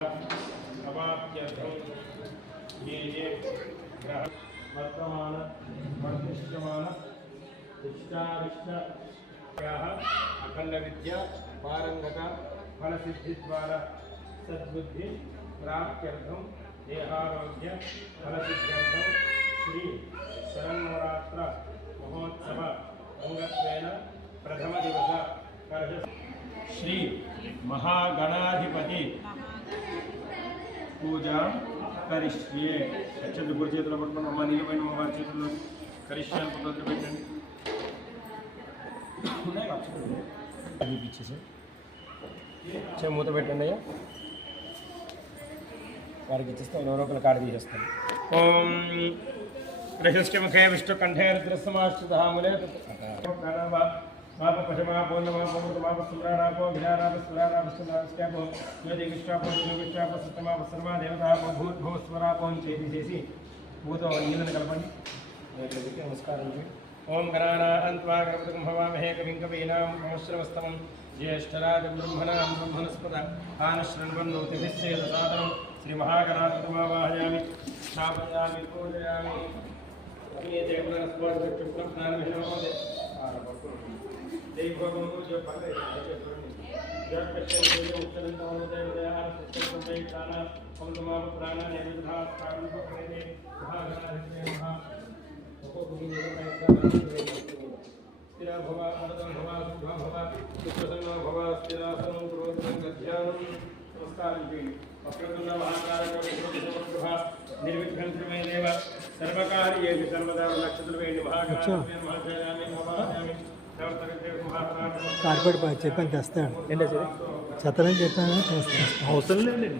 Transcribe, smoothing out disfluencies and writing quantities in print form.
अवाप्यर्थं ये ये ग्रह वर्तमान वर्तिष्यमान इष्टारिष्टायाः अखंड विद्या पारंगता फलसिद्धि द्वारा सद्बुद्धि प्राप्त्यर्थं देहारोग्य फलसिद्ध्यर्थं श्री शरन्नवरात्र महोत्सव अंगत्वेन प्रथम दिवस श्री महागणाधिपति पूजा करिष्ये अक्षत गुरु చేతుల పట్టుకొని అమ్మ నీలమైన వారి చేతుల్లో కరిష్యాలు పుట్టలు పెట్టండి ఉన్నాయి అక్షతలు అది పిచ్చేసి మూత పెట్టండి అయ్యా వారికి ఇచ్చేస్తే ఎవరో ఒకరు కాడ తీసేస్తాను ఓం ప్రశస్తిముఖే విష్ణుకంఠే రుద్రసమాశ్రితహాములే माप पशमापो नमापो माप सुरारापो विराराप सुराराप सुरारापो ज्योतिष्ठापो ज्योतिष्ठापो सत्यमाप सर्वा देवतापो भूतभुव स्वरापो చేసి భూతో నీళ్ళని కలపండి నమస్కారం ఓం గణానాన్త్వా గణపతిం హవామహే కవిం కవీనాం నమశ్రవస్తమం జ్యేష్ఠరాజం బ్రహ్మణాం బ్రహ్మణస్పత ఆనశ్రవన్నోతిభిస్సేద సాదనం శ్రీ మహాగణాధిపతిమావాహయామి స్థాపయామి పూజయామి అగ్ని దేవతల స్వాగతం స్నానమిషమోదే देवभगवान जो पकड़े जब कच्चे जो उच्चरण होते हैं दया सिस्टम में प्राणा हम तमाम प्राणा निरुद्धा कारण को करेंगे महागणाधिपति महा को भूमि देवता स्थिर भव अमृतं भव शुभं भव सुप्रसन्नो भव स्थिरासनं क्रोधं गध्यानं नमस्कारं जी वक्रतुण्ड महाकारक विष्णुप्रभा निर्विघ्नं श्रीमे देव सर्वकार्येषु सर्वदा नक्षत्रवेणि महागणाधिपति महाजयामि नमामि కార్పెట్ చెప్పాను తెస్తాడు చెత్తనని చెప్పాను అవసరం లేదు